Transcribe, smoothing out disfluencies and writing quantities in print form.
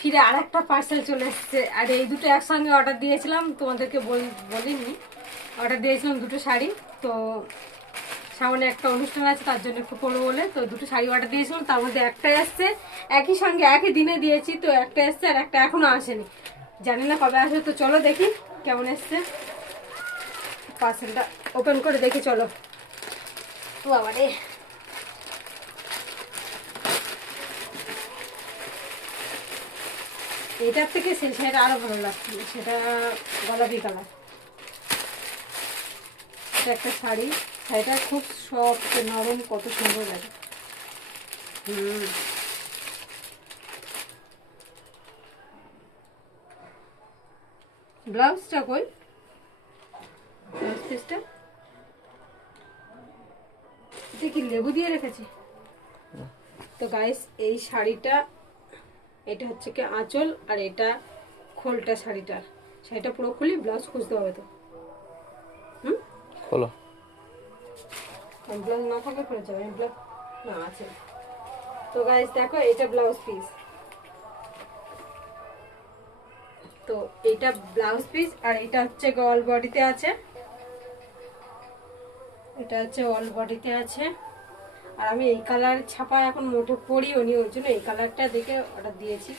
ফিরে আর একটা পার্সেল চলে এসছে। আর এই দুটো একসঙ্গে অর্ডার দিয়েছিলাম, তোমাদেরকে বলিনি। অর্ডার দিয়েছিলাম দুটো শাড়ি। তো সামনে একটা অনুষ্ঠান আছে, তার জন্য একটু করবো বলে তো দুটো শাড়ি অর্ডার দিয়েছিলাম। তার মধ্যে একটা এসছে একই সঙ্গে একই দিনে দিয়েছি, তো একটা এসছে আর একটা এখনো আসেনি। জানি না কবে আসবে। তো চলো দেখি কেমন এসছে। পার্সেলটা ওপেন করে দেখি, চলো। ও বাবা রে, এটার থেকে সেই শাড়িটা আরো ভালো লাগছিল, সেটা গোলাপি কালার। এটা একটা শাড়ি, শাড়িটা খুব সফট নরম, কত সুন্দর লাগে। ব্লাউজটা কই, ব্লাউজ পিসটা এটা কি লেবু দিয়ে রেখেছে? তো গাইস, এই শাড়িটা, এটা হচ্ছে কি আঁচল, আর এটা খোলটা শাড়িটার। শাড়িটা পুরো খুলি, ব্লাউজ খুঁজতে হবে তো। খোলো। ব্লাউজ না থাকলে খুলে যাবে, ব্লাউজ না আছে। তো গাইস দেখো, এটা ব্লাউজ পিস। তো এটা ব্লাউজ পিস, আর এটা হচ্ছে অল বডিতে আছে। এটা হচ্ছে অল বডিতে আছে। আর আমি এই কালার ছাপা এখন মোটে পরিও নি, ওই জন্য এই কালারটা দেখে অর্ডার দিয়েছি।